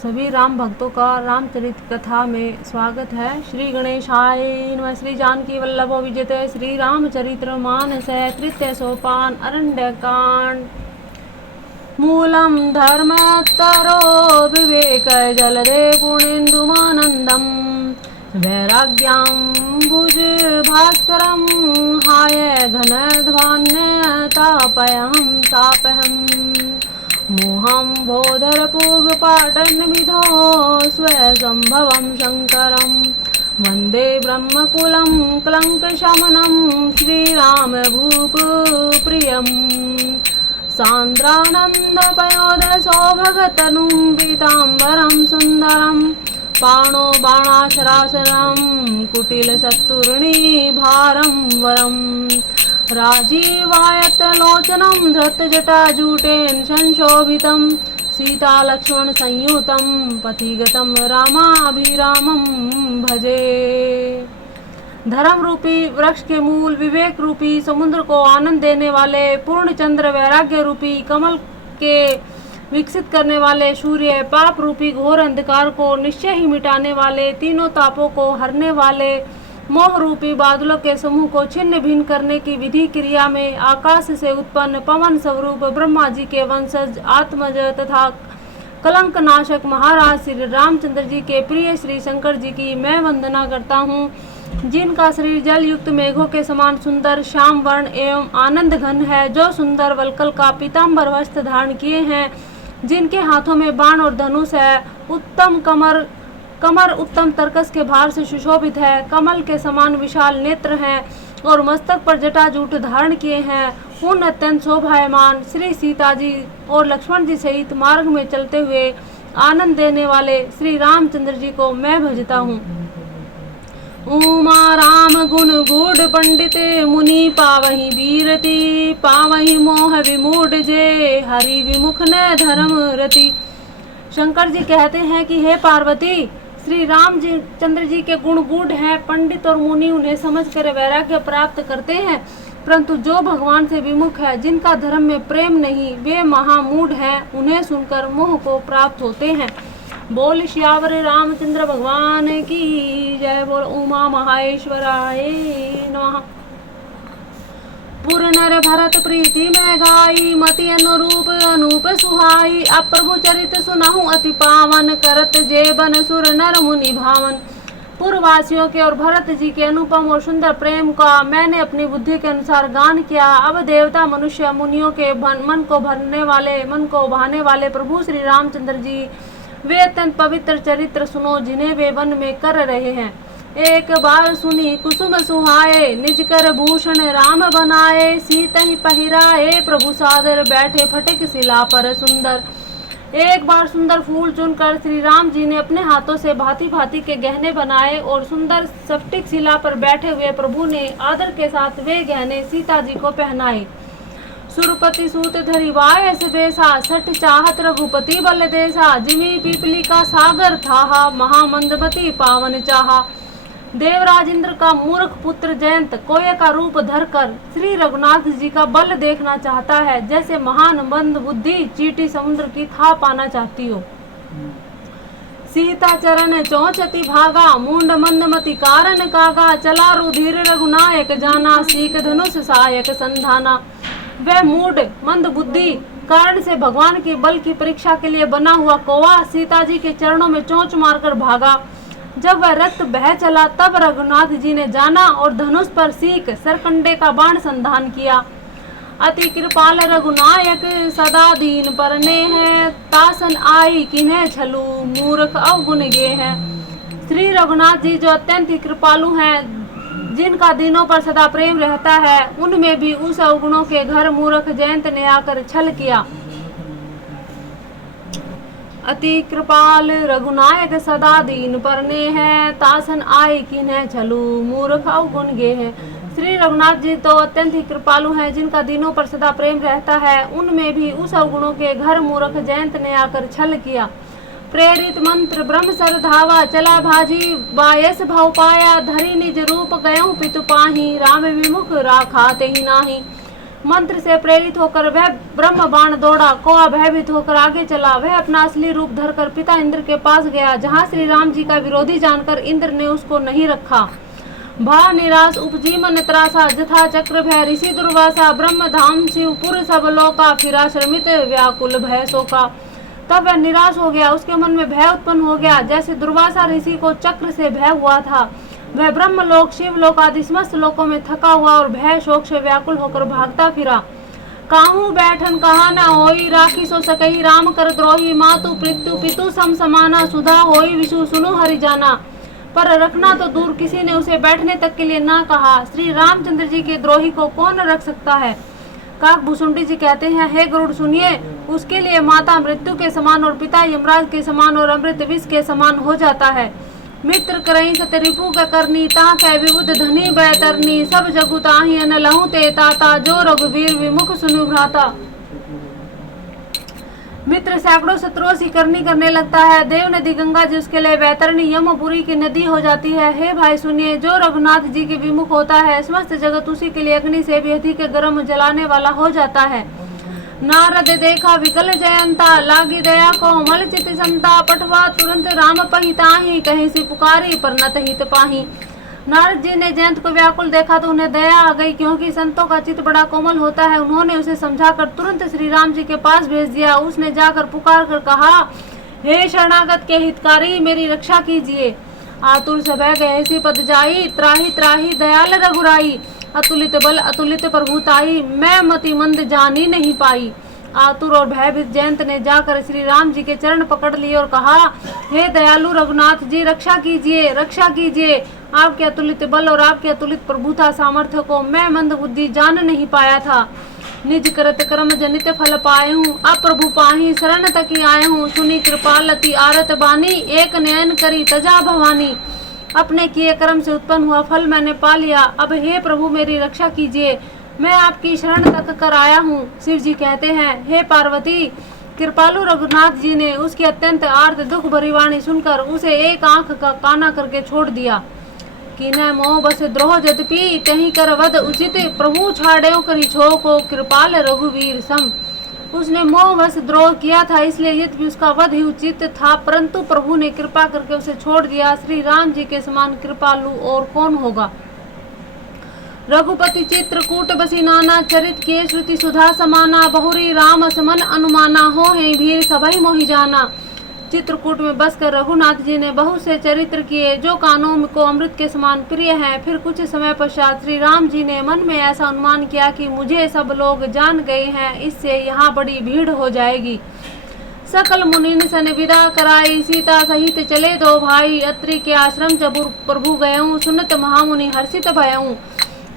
सभी राम भक्तों का रामचरित कथा में स्वागत है। श्री गणेशाय नमः। श्री जानकी वल्लभ विजयते श्री रामचरित्र मानस तृतीय सोपान अरण्यकांड। मूलम धर्मोत्तरो विवेक जलदे पुणेन्दुमानंदम वैराग्याम्बुज भास्करम हाय घनध्वान्य तापहम मोहं बोधरपूगपाटनविधो स्वसंभवं शङ्करं वन्दे ब्रह्मकुलं क्लङ्कशमनं श्रीरामभूपप्रियम् सान्द्रानन्दपयोधसौभगतनुं पीताम्बरं सुन्दरं पाणो बाणाशराशरं कुटिलसत्तूर्णीभारं वरम् राजीवायतलोचनं धृतजटाजूटेन संशोभितं सीतालक्ष्मणसंयुतं पथिगतं रामाभिरामं भजे। धर्म रूपी वृक्ष के मूल, विवेक रूपी समुद्र को आनंद देने वाले, पूर्णचंद्र वैराग्य रूपी कमल के विकसित करने वाले सूर्य, पाप रूपी घोर अंधकार को निश्चय ही मिटाने वाले, तीनों तापों को हरने वाले, मोह रूपी बादलों के समूह को छिन्न भिन्न करने की विधि क्रिया में आकाश से उत्पन्न पवन स्वरूप ब्रह्मा जी के वंशज आत्मज तथा कलंक नाशक महाराज श्री रामचंद्र जी के प्रिय श्री शंकर जी की मैं वंदना करता हूँ, जिनका शरीर जल युक्त मेघों के समान सुंदर श्याम वर्ण एवं आनंद घन है, जो सुंदर वल्कल का पीताम्बर वस्त्र धारण किए हैं, जिनके हाथों में बाण और धनुष है, कमर उत्तम तर्कस के भार से सुशोभित है, कमल के समान विशाल नेत्र हैं और मस्तक पर जटाजूट धारण किए हैं। उन अत्यंत शोभायमान श्री सीता जी और लक्ष्मण जी सहित मार्ग में चलते हुए आनंद देने वाले श्री रामचंद्र जी को मैं भजता हूँ। उमा राम गुण गूढ़ पंडिते मुनि पावही वीरति पावही मोह विमूढ़ जे हरि विमुख न धर्म रति। शंकर जी कहते हैं कि हे पार्वती, श्री राम जी चंद्र जी के गुण गूढ़ हैं, पंडित और मुनि उन्हें समझकर वैराग्य प्राप्त करते हैं, परंतु जो भगवान से विमुख है, जिनका धर्म में प्रेम नहीं, वे महामूढ़ हैं, उन्हें सुनकर मोह को प्राप्त होते हैं। बोल श्यावर रामचंद्र भगवान की जय। बोल उमा महेश्वराय नमः। पुर नर भरत प्रीति में गाई मति अनुरूप अनूप सुहाई। अब प्रभु चरित सुनाहु अति पावन करत जेबन सुर नर मुनि भावन। पूर्ववासियों के और भरत जी के अनुपम और सुंदर प्रेम का मैंने अपनी बुद्धि के अनुसार गान किया। अब देवता मनुष्य मुनियों के मन को भाने वाले प्रभु श्री रामचंद्र जी वे अत्यंत पवित्र चरित्र सुनो, जिन्हें वे वन में कर रहे हैं। एक बार सुनी कुसुम सुहाए निज कर भूषण राम बनाए। सीता ही पहिराए प्रभु सादर बैठे फटिक शिला पर सुंदर। एक बार सुंदर फूल चुनकर श्री राम जी ने अपने हाथों से भांति भांति के गहने बनाए और सुंदर स्फटिक शिला पर बैठे हुए प्रभु ने आदर के साथ वे गहने सीता जी को पहनाए। सुरपति सूत धरि वायस बेसा सठ चाहत रघुपति बल देसा। जिमी पीपली का सागर था महामंदमती पावन चाहा। देवराज इंद्र का मूर्ख पुत्र जयंत कोये का रूप धरकर श्री रघुनाथ जी का बल देखना चाहता है, जैसे महान मंद बुद्धि चींटी समुद्र की था पाना चाहती हो। सीता चरण चौचती भागा मूंड मंदमती कारण कागा। चला रुधिर रघुनायक जाना सीख धनुष सहायक संधाना। वह मूड मंद बुद्धि कारण से भगवान के बल की परीक्षा के लिए बना हुआ कौवा सीता जी के चरणों में चोंच मारकर भागा। जब वह रक्त बह चला तब रघुनाथ जी ने जाना और धनुष पर सीख सरकंडे का बाण संधान किया। अति कृपाल रघुनायक सदा दीन परने हैं। तासन आई किन्हें छलू मूर्ख अवगुण गे हैं। श्री रघुनाथ जी जो अत्यंत ही कृपालु हैं, जिनका दिनों पर सदा प्रेम रहता है, उनमें भी उस अवगुणों के घर मूर्ख जयंत ने आकर छल किया। अति कृपाल रघुनायक सदा दीन परने हैं। तासन आए किन्हें छलू मूर्ख अवगुण गे हैं। श्री रघुनाथ जी तो अत्यंत ही कृपालु हैं, जिनका दिनों पर सदा प्रेम रहता है, उनमें भी उस अवगुणों के घर मूर्ख जयंत ने आकर छल किया। प्रेरित मंत्र ब्रह्म सर धावा चला भाजी बायस भव पाया। धरि निज रूप गयऊं पितु पाही राम विमुख राखा तेहि नाही। मंत्र से प्रेरित होकर वह ब्रह्म बाण दौड़ा। कौआ भयभीत होकर आगे चला। वह अपना असली रूप धरकर पिता इंद्र के पास गया, जहाँ श्री राम जी का विरोधी जानकर इंद्र ने उसको नहीं रखा। भा निराश उपजी मन त्रासा, जथा चक्र भय ऋषि दुर्वासा। ब्रह्म धाम शिवपुर सब लोका, फिरा श्रमित व्याकुल भय शोका। तब वह निराश हो गया, उसके मन में भय उत्पन्न हो गया, जैसे दुर्वासा ऋषि को चक्र से भय हुआ था। वह ब्रह्मलोक शिवलोक आदि समस्त लोकों में थका हुआ और भय शोक से व्याकुल होकर भागता फिरा। काहू बैठन कहा न होई, राखी सो सकई राम कर द्रोही। मातु पृथु पितु सम समाना, सुधा होई विषु सुनु हरि जाना। पर रखना तो दूर, किसी ने उसे बैठने तक के लिए ना कहा। श्री रामचंद्र जी के द्रोही को कौन रख सकता है। काकभूषुंडी जी कहते हैं, हे गरुड़ सुनिए, उसके लिए माता मृत्यु के समान और पिता यमराज के समान और अमृत विष के समान हो जाता है। मित्र करई सत रिपु का करनी, ता कै विबुध धनी बैतरनी। सब जगु ताहि अन लहु ते ताता, जो रघुवीर विमुख सुनु भ्राता। मित्र सैकड़ों शत्रुओं से करनी करने लगता है। देव नदी गंगा जी उसके लिए बैतरणी यमपुरी की नदी हो जाती है। हे भाई सुनिए, जो रघुनाथ जी के विमुख होता है, समस्त जगत उसी के लिए अग्नि से भी अधिक गर्म जलाने वाला हो जाता है। नारद देखा विकल जयंता, लागी दया को मल चित संता। पठवा तुरंत राम पहिताही, कहीं से पुकारी पर न हित पाही। नारद जी ने जयंत को व्याकुल देखा तो उन्हें दया आ गई, क्योंकि संतों का चित्त बड़ा कोमल होता है। उन्होंने उसे समझाकर तुरंत श्री राम जी के पास भेज दिया। उसने जाकर पुकार कर कहा, हे शरणागत के हितकारी, मेरी रक्षा कीजिए। आतुर सभय गए सी पद जाई, त्राही त्राही दयाल रघुराई। अतुलित बल अतुलित प्रभुताई, मैं मति मंद जानी नहीं पाई। आतुर और भयभीत जयंत ने जाकर श्री राम जी के चरण पकड़ लिए और कहा, हे दयालु रघुनाथ जी, रक्षा कीजिए, रक्षा कीजिए। आपके अतुलित बल और आपके अतुलित प्रभुता सामर्थ्य को मैं मंद बुद्धि जान नहीं पाया था। निज करत कर्म जनित फल पाए हूँ, अब प्रभु पाही शरण तक आए हूँ। सुनी कृपालति आरत बानी, एक नयन करी तजा भवानी। अपने किए कर्म से उत्पन्न हुआ फल मैंने पा लिया। अब हे प्रभु मेरी रक्षा कीजिए, मैं आपकी शरण तक कर आया हूँ। शिव जी कहते हैं, हे पार्वती, कृपालु रघुनाथ जी ने उसकी अत्यंत आर्त दुख भरी वाणी सुनकर उसे एक आंख का काना करके छोड़ दिया। कि न मोह बस द्रोह जदपि, तही कर वध उचित। प्रभु छाड़े करी छो को, कृपाल रघुवीर सम। उसने मोहवश द्रोह किया था, इसलिए यद्यपि उसका वध ही उचित था, परंतु प्रभु ने कृपा करके उसे छोड़ दिया। श्री राम जी के समान कृपालु और कौन होगा। रघुपति चित्रकूट बसी नाना, चरित के श्रुति सुधा समाना। बहुरी राम समन अनुमाना, हो है भीर सभई मोहि जाना। चित्रकूट में बसकर रघुनाथ जी ने बहुत से चरित्र किए, जो कानों को अमृत के समान प्रिय हैं। फिर कुछ समय पश्चात श्री राम जी ने मन में ऐसा अनुमान किया कि मुझे सब लोग जान गए हैं, इससे यहाँ बड़ी भीड़ हो जाएगी। सकल मुनिन सन विदा कराई, सीता सहित चले दो भाई। अत्रि के आश्रम जब प्रभु गयऊं, सुनत महामुनि हर्षित भयऊं।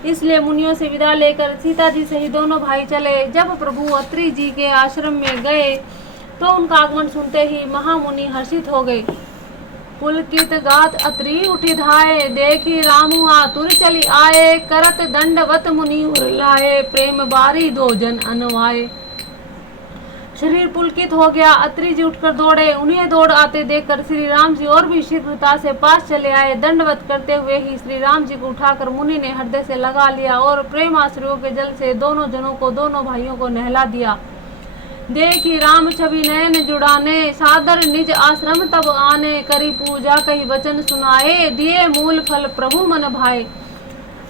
इसलिए मुनियों से विदा लेकर सीता जी सहित दोनों भाई चले। जब प्रभु अत्रि जी के आश्रम में गए तो उनका आगमन सुनते ही महामुनि हर्षित हो गए। पुलकित गात अत्रि उठी धाये, देखी रामु आतुर चली आए। करत दंडवत मुनि उरलाए, प्रेम बारी दो जन अनवाए। शरीर पुलकित हो गया। अत्रि जी उठकर दौड़े। उन्हें दौड़ आते देखकर श्री राम जी और भी शीघ्रता से पास चले आए। दंडवत करते हुए ही श्री राम जी को उठाकर मुनि ने हृदय से लगा लिया और प्रेमाश्रुओं के जल से दोनों जनों को, दोनों भाइयों को नहला दिया। देखी राम छवि नयन जुड़ाने, सादर निज आश्रम तब आने। करी पूजा कही वचन सुनाए, दिए मूल फल प्रभु मन भाए।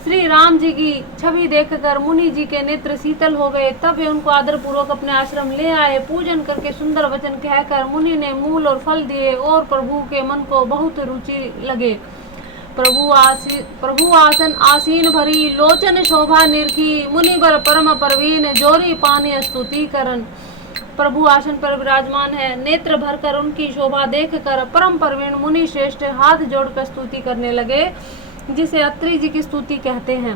श्री राम जी की छवि देखकर मुनि जी के नेत्र शीतल हो गए। तब वे उनको आदर पूर्वक अपने आश्रम ले आए। पूजन करके सुंदर वचन कहकर मुनि ने मूल और फल दिए और प्रभु के मन को बहुत रुचि लगे। प्रभु आसन आसीन भरी, लोचन शोभा निरखी। मुनि बर परम परवीन, जोरी पानी स्तुति करन। प्रभु आसन पर विराजमान है। नेत्र भरकर उनकी शोभा देखकर परम प्रवीण मुनि श्रेष्ठ हाथ जोड़कर स्तुति करने लगे, जिसे अत्रि जी की स्तुति कहते हैं।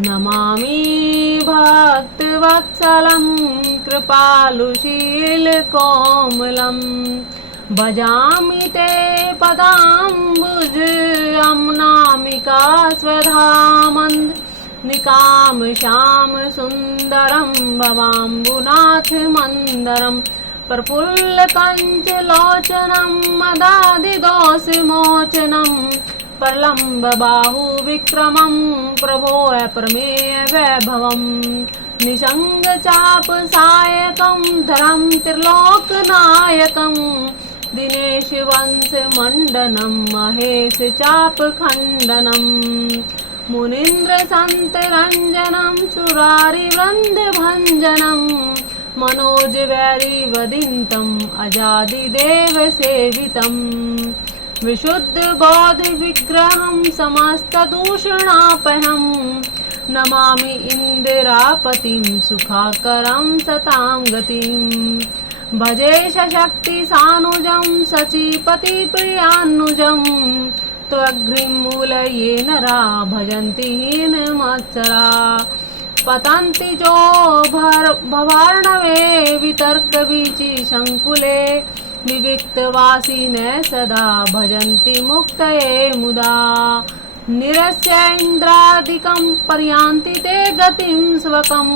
नमामि भक्त वत्सलं, कृपालुशील कोमलम। भजामि ते पदाम्बुज, अम्नामिका स्वधामंद। निकाम श्याम सुंदरम, भवाम्बुनाथ मंदरम। प्रफुल्ल कंच लोचनम, मदादि दोष मोचनम। प्रलम्ब बाहु विक्रमं प्रभो अप्रमेय वैभवम् निषंग चाप सायकं धरं त्रिलोकनायकं दिनेश वंश मंडनं महेश चाप खंडनं मुनीन्द्र संत रंजनं सुरारि वृंद भंजनं मनोज वैरी वदिन्तं अजादि देव सेवितं विशुद्ध बौद्ध विग्रहं समस्त दूषणापहं नमामि इंदिरापतिं सुखाकरं सतां गतिं भजे सशक्ति सानुजं सचीपति प्रियानुजं त्वग्रिं मूलये नरा भजन्ति हीनमत्सरा पतन्ति जो भवार्णवे वितर्कवीचि संकुले विविक्तवासिने सदा भजन्ति मुक्तये मुदा निरस्य इन्द्रादिकं पर्यान्ति ते गतिं स्वकं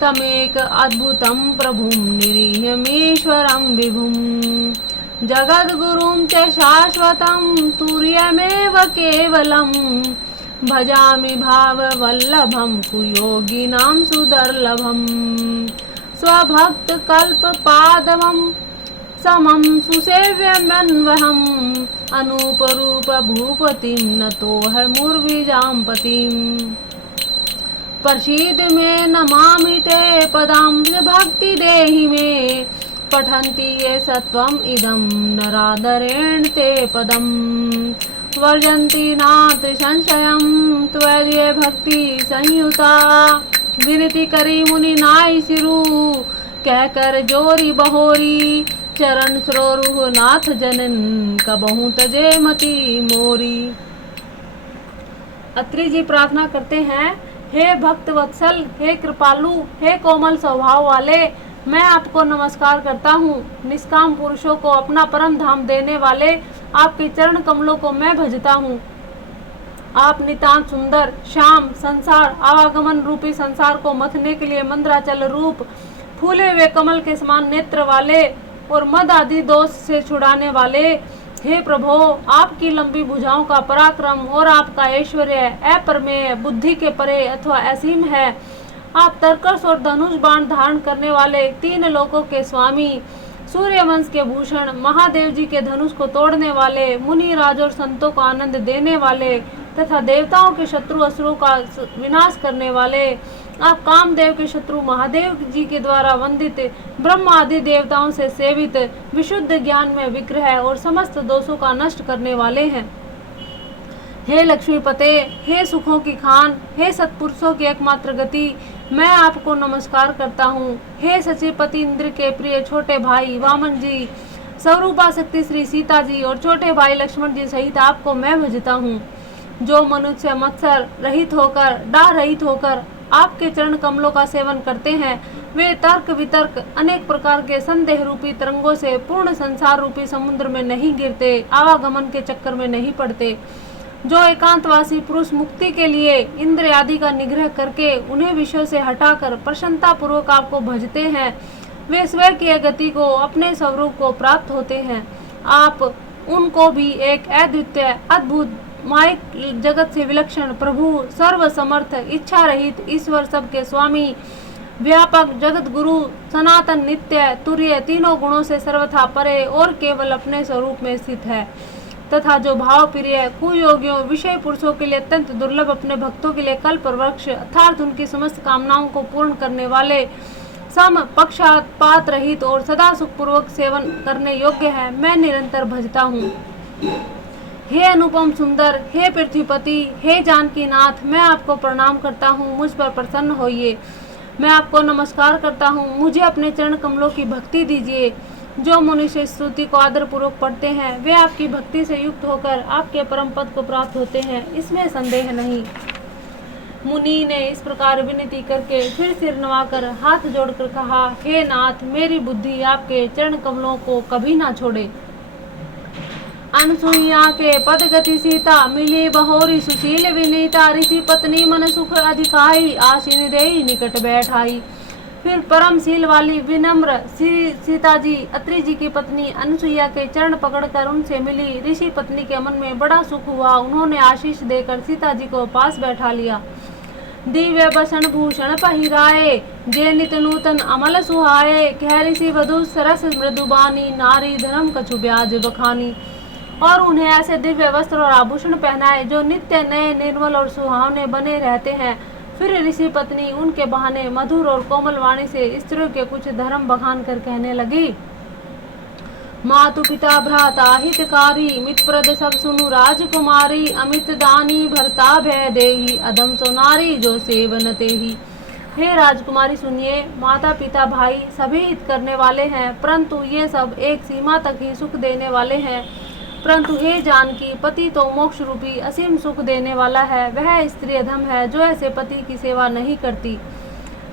तमेक अद्भुतं प्रभुं निरीहमीश्वरं विभुं जगद्गुरुं च शाश्वतं तुर्यमेव केवलं भजामि भाववल्लभं कुयोगिनां सुदर्लभं स्वभक्तकल्पपादवं समं सुसेव्यमन्वहम् अनूपरूप भूपतिं नतोऽहमुर्विजाम्पतिम् प्रसीद मे नमामि ते पदांश भक्ति देहि मे पठन्ति ये सत्वम् इदं नरादरेण ते पदम् वर्जन्ति नाथ संशयं त्वदीय भक्ति संयुता विनती करी मुनि नाई सिरु कहकर जोरी बहोरी चरण सरोरुह नाथ जनन कबहू तजे मति मोरी। अत्रि जी प्रार्थना करते हैं, हे भक्त वत्सल, हे कृपालु, हे कोमल स्वभाव वाले, मैं आपको नमस्कार करता हूँ। निष्काम पुरुषों को अपना परम धाम देने वाले आपके चरण कमलों को मैं भजता हूँ। आप नितांत सुंदर, श्याम, संसार आवागमन रूपी संसार को मथने के लिए मंद्राचल रूप, फूले हुए कमल के समान नेत्र वाले और मद आदि दोष से छुड़ाने वाले, हे प्रभो, आपकी लंबी भुजाओं का पराक्रम और आपका ऐश्वर्य अपरमेय, बुद्धि के परे अथवा असीम है। आप तरकस और धनुष बाण धारण करने वाले, तीन लोकों के स्वामी, सूर्यवंश के भूषण, महादेव जी के धनुष को तोड़ने वाले, मुनि राज और संतों को आनंद देने वाले तथा देवताओं के शत्रु असुरों का विनाश करने वाले, आप कामदेव के शत्रु महादेव जी के द्वारा वंदित, ब्रह्म आदि देवताओं से सेवित, विशुद्ध ज्ञान में विग्रह और समस्त दोषों का नष्ट करने वाले हैं। हे लक्ष्मीपते, हे सुखों की खान, हे सत्पुरुषों की एकमात्र गति, मैं आपको नमस्कार करता हूँ। हे सचिपति इंद्र के प्रिय छोटे भाई वामन जी, स्वरूपा शक्ति श्री सीता जी और छोटे भाई लक्ष्मण जी सहित आपको मैं भजता हूँ। जो मनुष्य मत्सर रहित होकर, डाह रहित होकर आपके चरण कमलों का सेवन करते हैं, वे तर्क वितर्क अनेक प्रकार के संदेह रूपी तरंगों से पूर्ण संसार रूपी समुद्र में नहीं गिरते, आवागमन के चक्कर में नहीं पड़ते। जो एकांतवासी पुरुष मुक्ति के लिए इंद्र आदि का निग्रह करके उन्हें विषयों से हटाकर प्रसन्नता पूर्वक आपको भजते हैं, वे स्वयं की गति को, अपने स्वरूप को प्राप्त होते हैं। आप उनको भी एक अद्वितीय, अद्भुत, माइक जगत से विलक्षण प्रभु, सर्व समर्थ, इच्छा रहित ईश्वर, सबके स्वामी, व्यापक, जगत गुरु, सनातन, नित्य, तुर्य, तीनों गुणों से सर्वथा परे और केवल अपने स्वरूप में स्थित है तथा जो भाव प्रिय, कुयोगियों, विषय पुरुषों के लिए अत्यंत दुर्लभ, अपने भक्तों के लिए कल्प वृक्ष अर्थात उनकी समस्त कामनाओं को पूर्ण करने वाले, सम पक्षपात रहित और सदा सुखपूर्वक सेवन करने योग्य है, मैं निरंतर भजता हूँ। हे अनुपम सुंदर, हे पृथ्वीपति, हे जानकी नाथ, मैं आपको प्रणाम करता हूँ, मुझ पर प्रसन्न होइए। मैं आपको नमस्कार करता हूँ, मुझे अपने चरण कमलों की भक्ति दीजिए। जो मनुष्य स्तुति को आदर पूर्वक पढ़ते हैं, वे आपकी भक्ति से युक्त होकर आपके परम पद को प्राप्त होते हैं, इसमें संदेह नहीं। मुनि ने इस प्रकार विनती करके फिर सिर नवाकर हाथ जोड़कर कहा, हे नाथ, मेरी बुद्धि आपके चरण कमलों को कभी ना छोड़े। अनसुईया के पद गति सीता, मिली बहोरी सुशील विनीता, ऋषि पत्नी मन सुख अधिकाई, आशीन देई निकट बैठाई। फिर परमशील वाली विनम्र सीता जी अत्रि जी की पत्नी अनुसुईया के चरण पकड़कर उनसे मिली। ऋषि पत्नी के मन में बड़ा सुख हुआ। उन्होंने आशीष देकर सीता जी को पास बैठा लिया। दिव्य बसन भूषण पहिराए, जे नित नूतन अमल सुहाए, कह ऋषि वधु सरस मृदुबानी, नारी धर्म कछु ब्याज बखानी। और उन्हें ऐसे दिव्य वस्त्र और आभूषण पहनाए जो नित्य नए निर्मल और सुहावने बने रहते हैं। फिर ऋषि पत्नी उनके बहाने मधुर और कोमल वाणी से स्त्रियों के कुछ धर्म बखान कर कहने लगी। मातु पिता भ्राता हितकारी, मित्रप्रद सब सुनु राजकुमारी, अमित दानी भरता भय देही, अधम सो नारी जो सेवन तेही। हे राजकुमारी सुनिए, माता पिता भाई सभी हित करने वाले हैं, परंतु ये सब एक सीमा तक ही सुख देने वाले हैं। परंतु हे जानकी, पति तो मोक्ष रूपी असीम सुख देने वाला है। वह स्त्री अधम है जो ऐसे पति की सेवा नहीं करती।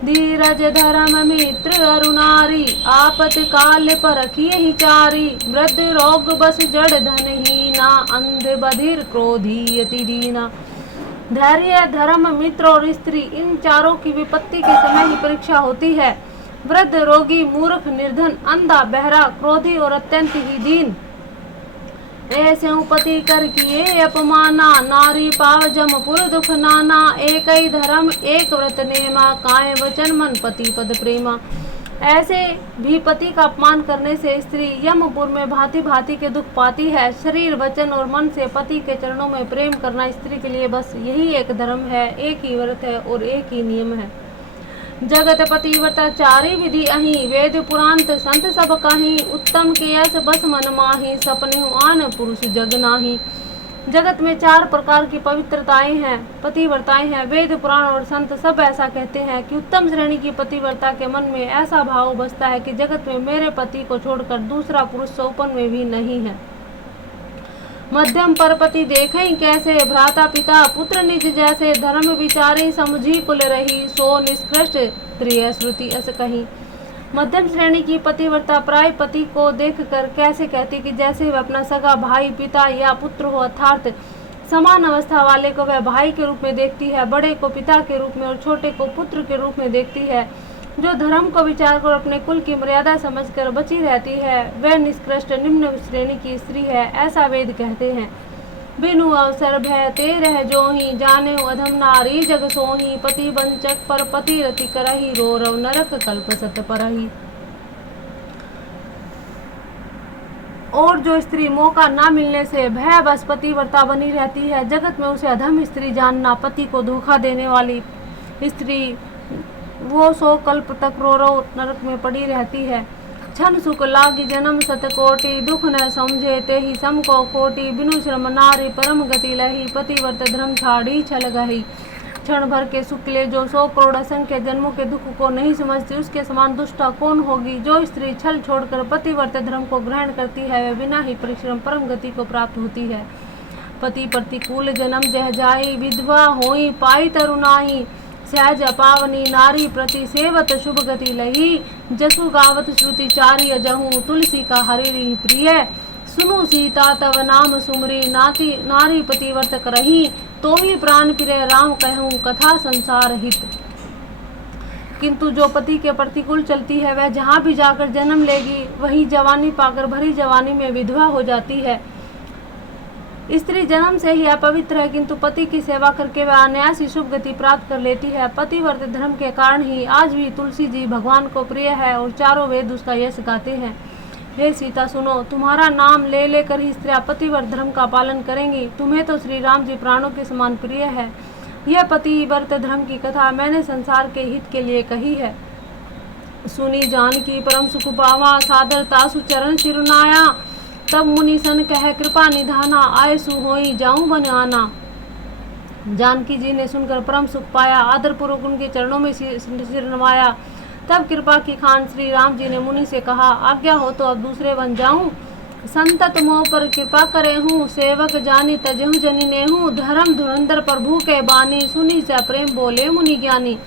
धीरज धर्म मित्र अरुणारी, आपत काल पर किए चारी, वृद्ध रोग बस जड़ धनहीना, अंध बधिर क्रोधी अति दीना। धैर्य धर्म मित्र और स्त्री इन चारों की विपत्ति के समय ही परीक्षा होती है। वृद्ध रोगी मूर्ख निर्धन अंधा बहरा क्रोधी और अत्यंत ही दीन, ऐसे पति कर किए अपमाना, नारी पाव जमपुर दुख नाना, एक ही धर्म एक व्रत नेमा, काय वचन मन पति पद प्रेमा। ऐसे भी पति का अपमान करने से स्त्री यमपुर में भांति भांति के दुख पाती है। शरीर वचन और मन से पति के चरणों में प्रेम करना स्त्री के लिए बस यही एक धर्म है, एक ही व्रत है और एक ही नियम है। जगत पतिव्रता चारि विधि अहि, वेद पुराण संत सब कहीं, उत्तम के यश बस मन माही, सपने आन पुरुष जग नाही। जगत में 4 प्रकार की पवित्रताएं हैं, पतिव्रताएं हैं। वेद पुराण और संत सब ऐसा कहते हैं कि उत्तम श्रेणी की पतिव्रता के मन में ऐसा भाव बसता है कि जगत में मेरे पति को छोड़कर दूसरा पुरुष सौपन में भी नहीं है। मध्यम पर पति देखें कैसे, भ्राता पिता पुत्र निज जैसे, धर्म विचारी समझी कुल रही, सो निष्कृष्ट प्रिय श्रुति अस कही। मध्यम श्रेणी की पतिव्रता प्राय पति को देखकर कैसे कहती कि जैसे वह अपना सगा भाई पिता या पुत्र हो, अर्थात समान अवस्था वाले को वह भाई के रूप में देखती है, बड़े को पिता के रूप में और छोटे को पुत्र के रूप में देखती है। जो धर्म को विचार कर अपने कुल की मर्यादा समझकर बची रहती है वह निष्कृष्ट निम्न श्रेणी की स्त्री है, ऐसा वेद कहते हैं। बिनु अवसर भय ते रह जोही, जाने अधम नारी जग सोही, पति वंचक पर पति रति करही, रो रव नरक कल्प सत परही। और जो स्त्री मौका न मिलने से भय बस पतिव्रता बनी रहती है, जगत में उसे अधम स्त्री जानना। पति को धोखा देने वाली स्त्री वो 100 कल्प तक रो रो नरक में पड़ी रहती है। क्षण सुख लागी जन्म सतकोटि, दुख न समझे ते ही सम को कोटि, बिनु श्रम नारी परम गति लही, पतिव्रत धर्म छाड़ी छल गही। क्षण भर के सुख ले जो 100 करोड़ असंख्य जन्मों के दुख को नहीं समझती, उसके समान दुष्टा कौन होगी। जो स्त्री छल छोड़कर पतिव्रत धर्म को ग्रहण करती है वह बिना ही परिश्रम परम गति को प्राप्त होती है। पति प्रतिकूल जन्म जह जाई, विधवा होई पाई तरुणाई, सहज अपावनी नारी प्रति सेवत शुभ गति लही, जसु गावत श्रुति चारि अजहू, तुलसी का हरि प्रिय, सुनु सीता तव नाम सुमरी, नारी पतिव्रत करही, तो ही प्राण प्रिय राम कहूँ कथा संसार हित। किंतु जो पति के प्रतिकूल चलती है वह जहाँ भी जाकर जन्म लेगी वही जवानी पाकर भरी जवानी में विधवा हो जाती है। स्त्री जन्म से ही अपवित्र है, किंतु पति की सेवा करके वह अनायास शुभ गति प्राप्त कर लेती है। पतिव्रत धर्म के कारण ही आज भी तुलसी जी भगवान को प्रिय है और चारों वेद उसका यश गाते हैं। हे सीता सुनो, तुम्हारा नाम ले लेकर ही स्त्रियां पतिव्रत धर्म का पालन करेंगी। तुम्हें तो श्री राम जी प्राणों के समान प्रिय है। यह पतिव्रत धर्म की कथा मैंने संसार के हित के लिए कही है। सुनी जानकी परम सुख पावा, सादर तासु चरण सिरुनाया, तब मुनि सन कह कृपा निधाना, आए सु होई जाऊं बन आना। जानकी जी ने सुनकर परम सुख पाया, आदर पूर्वक उनके चरणों में सिर नवाया। तब कृपा की खान श्री राम जी ने मुनि से कहा, आज्ञा हो तो अब दूसरे बन जाऊं। संतत मोह पर कृपा करे हूँ, सेवक जानी तजहु जनी ने हूँ, धर्म धुरंधर प्रभु के बानी, सुनी सा प्रेम बोले मुनि ज्ञानी।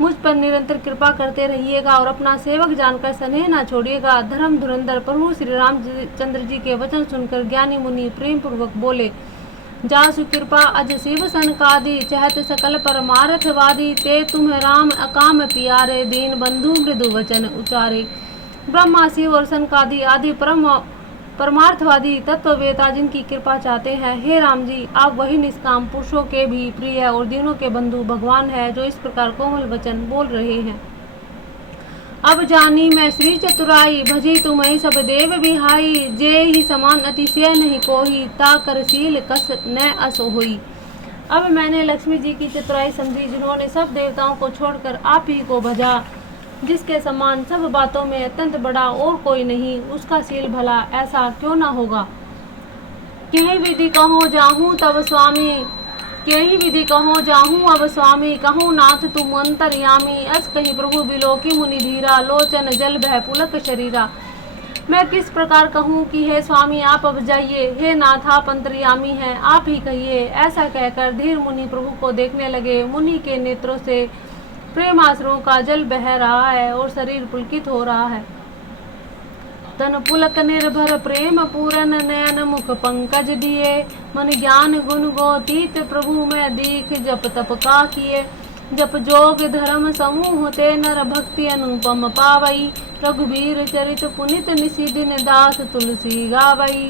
मुझ पर निरंतर कृपा करते रहिएगा और अपना सेवक जानकर स्नेह न छोड़िएगा। धर्म धुरंधर प्रभु श्री रामचंद्र जी के वचन सुनकर ज्ञानी मुनि प्रेम पूर्वक बोले, जासु कृपा अज शिव सनकादि चहत सकल परमार्थवादी ते तुम राम अकाम पियारे दीन बंधु मृदु वचन उचारे। ब्रह्मा शिव और सनकादि आदि परमार्थवादी तत्ववेता जिनकी कृपा चाहते हैं, हे राम जी आप वही निष्काम पुरुषों के भी प्रिय और दीनों के बंधु भगवान है जो इस प्रकार कोमल वचन बोल रहे हैं। अब जानी मैं श्री चतुराई भजी तुम्हें सब देव बिहाई जे ही समान अतिशय नहीं कोही ता करशील कस न अस होई। अब मैंने लक्ष्मी जी की चतुराई समझी जिन्होंने सब देवताओं को छोड़कर आप ही को भजा, जिसके समान सब बातों में अत्यंत बड़ा और कोई नहीं, उसका शील भला ऐसा क्यों न होगा। कहीं विधि कहो जाहूँ तब स्वामी कहीं विधि कहो जाहूँ अब स्वामी कहूँ नाथ तुम अंतर्यामी अस कही प्रभु बिलोकी मुनि धीरा लोचन जल भय पुलक शरीरा। मैं किस प्रकार कहूँ कि हे स्वामी आप अब जाइए, हे नाथ आप अंतर्यामी हैं आप ही कहिए। ऐसा कहकर धीर मुनि प्रभु को देखने लगे। मुनि के नेत्रों से प्रेम आश्रुओं का जल बह रहा है और शरीर पुलकित हो रहा है। तन पुलक निर्भर प्रेम पूरन नयन मुख पंकज दिए मन ज्ञान गुण गोतीत प्रभु में दीख जप तप का किए। जप जोग धर्म समूह ते नर भक्ति अनुपम पावई रघुबीर चरित पुनित निशिदिन दास तुलसी गावई।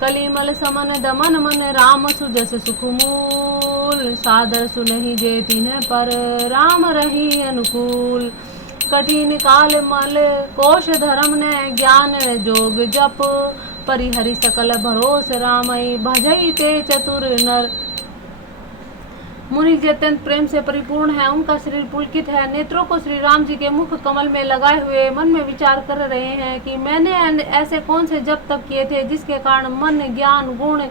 कलिमल समन दमन मन राम सुजस सुखमूल सादर सुनहि जे तिन्ह पर राम रही अनुकूल। कठिन काल मल कोश धर्म ने ज्ञान जोग जप परिहरि सकल भरोस रामई भजई ते चतुर नर। मुनि जी अत्यंत प्रेम से परिपूर्ण है, उनका शरीर पुलकित है, नेत्रों को श्री राम जी के मुख कमल में लगाए हुए मन में विचार कर रहे हैं कि मैंने ऐसे कौन से जप तप किए थे जिसके कारण मन ज्ञान गुण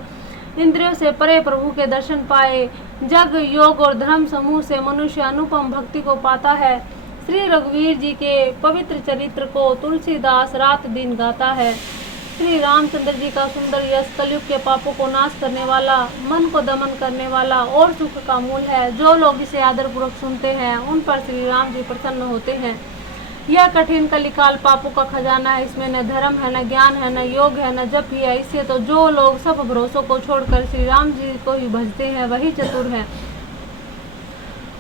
इंद्रियों से परे प्रभु के दर्शन पाए। जग योग और धर्म समूह से मनुष्य अनुपम भक्ति को पाता है। श्री रघुवीर जी के पवित्र चरित्र को तुलसीदास रात दिन गाता है। श्री रामचंद्र जी का सुंदर यश कलयुग के पापों को नाश करने वाला, मन को दमन करने वाला और सुख का मूल है। जो लोग इसे आदरपूर्वक सुनते हैं उन पर श्री राम जी प्रसन्न होते हैं। यह कठिन कलिकाल पापों का खजाना है, इसमें न धर्म है, न ज्ञान है, न योग है, न जप ही है। इससे तो जो लोग सब भरोसों को छोड़कर श्री राम जी को ही भजते हैं वही चतुर है।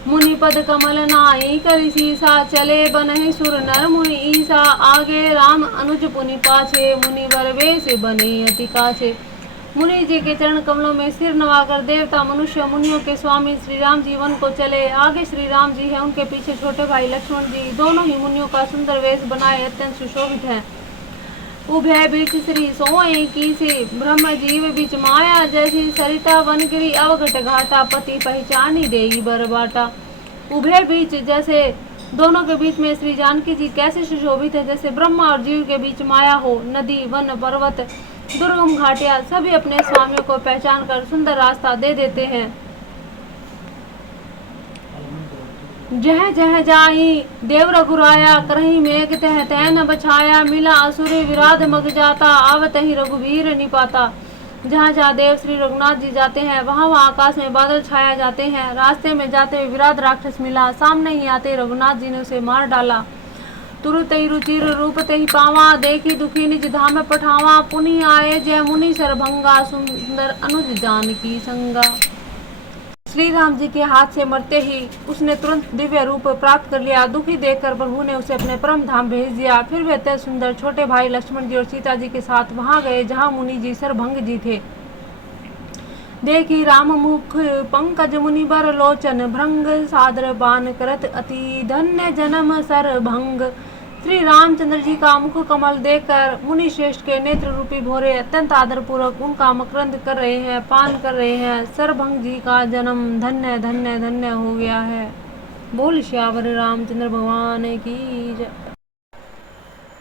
मुनि पद कमल नाई करि सीसा चले बनहि सुर नर मुनि ईसा। आगे राम अनुज पुनि पाछे मुनि वर वेश बने अति काछे। मुनि जी के चरण कमलों में सिर नवाकर देवता मनुष्य मुनियों के स्वामी श्री राम जी वन को चले। आगे श्री राम जी है, उनके पीछे छोटे भाई लक्ष्मण जी, दोनों ही मुनियों का सुंदर वेश बनाए अत्यंत सुशोभित है। उभय बीच श्री सोए की से ब्रह्म जीव बीच माया जैसी सरिता वन गिरी अवघट घाटा पति पहचानी देई बरबाटा। उभय बीच जैसे दोनों के बीच में श्री जानकी जी कैसे सुशोभित है, जैसे ब्रह्मा और जीव के बीच माया हो। नदी वन पर्वत दुर्गम घाटिया सभी अपने स्वामियों को पहचान कर सुंदर रास्ता दे देते हैं। जह जह जाई देव रघुराया करही मेघ तह तैन बछाया। मिला असुर विराध मग जाता आवत ही रघुवीर निपाता। जहाँ जहाँ देव श्री रघुनाथ जी जाते हैं वहाँ वहाँ आकाश में बादल छाया जाते हैं। रास्ते में जाते हुए विराट राक्षस मिला, सामने ही आते रघुनाथ जी ने उसे मार डाला। तुरत ही रुचिर रूप ते ही पावा देखी दुखी निज धाम पठावा। पुनि आए जय मुनि सरभंगा सुंदर अनुज जानकी संगा। श्री राम जी के हाथ से मरते ही उसने तुरंत दिव्य रूप प्राप्त कर लिया। दुखी देखकर प्रभु ने उसे अपने परम धाम भेज दिया। फिर वे अत्यंत सुंदर छोटे भाई लक्ष्मण जी और सीता जी के साथ वहां गए जहां मुनि जी सरभंग जी थे। देखी राम मुख पंकज मुनि बर लोचन भृंग सादर बान करत अति धन्य जन्म सरभंग। श्री रामचंद्र जी का मुख कमल देखकर मुनि श्रेष्ठ के नेत्र रूपी भोरे अत्यंत आदर पूर्वक उनका मकरंद कर रहे हैं, पान कर रहे हैं। सरभंग जी का जन्म धन्य धन्य धन्य हो गया है। बोल श्यावर रामचंद्र भगवान की जय।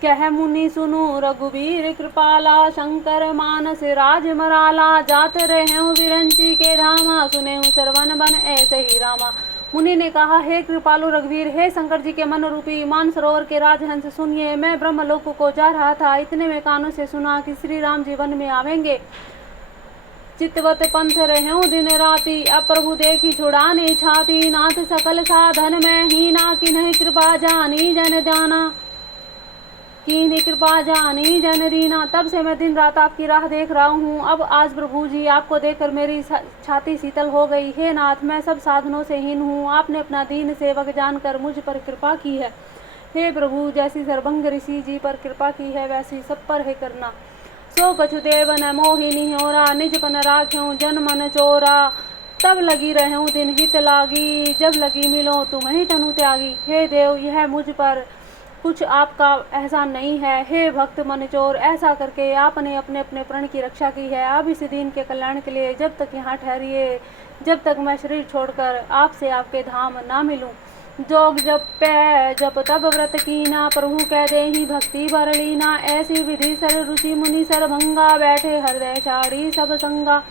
कह मुनि सुनो रघुवीर कृपाला शंकर मानस राज मराला। जात रहे विरंची के धामा सुने सरवन बन ऐसे ही रामा। मुनि ने कहा, हे कृपालु रघुवीर, हे शंकर जी के मन रूपी मान सरोवर के राजहंस सुनिए। मैं ब्रह्मलोक को जा रहा था, इतने में कानों से सुना कि श्री राम जी वन में आवेंगे। चितवत पंथ रहूं दिन राति अब प्रभु देखी छुड़ाने छाती। नाथ सकल साधन में ही ना कि नहीं कृपा जानी जन जाना। कीन्ही कृपा जानी जन दीना। तब से मैं दिन रात आपकी राह देख रहा हूँ। अब आज प्रभु जी आपको देखकर मेरी छाती शीतल हो गई। हे नाथ, मैं सब साधनों से हीन हूँ, आपने अपना दीन सेवक जानकर मुझ पर कृपा की है। हे प्रभु, जैसी सर्वंग ऋषि जी पर कृपा की है वैसी सब पर है करना। सो कछु देव न मोहिनी होरा, निज पन राख्यों जन मन चोरा। तब लगी रहूं दिन हित लागी, जब लगी मिलो तुम्हें तनु त्यागी। हे देव, यह मुझ पर कुछ आपका एहसान नहीं है। हे भक्त मन चोर, ऐसा करके आपने अपने अपने प्राण की रक्षा की है। अब इस दिन के कल्याण के लिए जब तक यहाँ ठहरिए, जब तक मैं शरीर छोड़कर आपसे आपके धाम ना मिलूं। जोग जप पे जप तब व्रत कीना, प्रभु कह दे ही भक्ति भर लीना। ऐसी विधि सर रुचि मुनि सर भंगा, बैठे हृदय चारी सब संगा।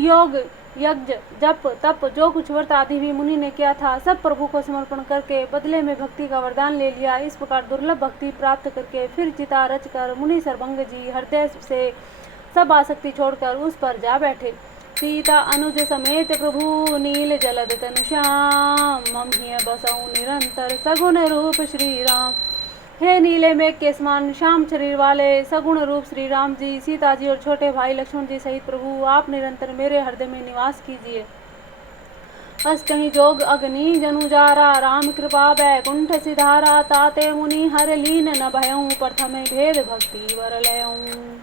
योग यज्ञ जप तप जो कुछ व्रत आदि भी मुनि ने किया था, सब प्रभु को समर्पण करके बदले में भक्ति का वरदान ले लिया। इस प्रकार दुर्लभ भक्ति प्राप्त करके फिर चिता रच कर मुनि सरभंग जी हृदय से सब आसक्ति छोड़कर उस पर जा बैठे। सीता अनुज समेत प्रभु नील जलद तनु श्याम, मम हिय बसऊ निरंतर सगुण रूप श्री राम। हे नीले मेघ के समान श्याम शरीर वाले सगुण रूप श्री राम जी, सीता जी और छोटे भाई लक्ष्मण जी सहित प्रभु आप निरंतर मेरे हृदय में निवास कीजिए। अष्टही जोग अग्नि जनुजारा, राम कृपा बैकुंठ सिधारा। ताते मुनि हर लीन न भयऊं, प्रथमे भेद भक्ति वर लयऊं।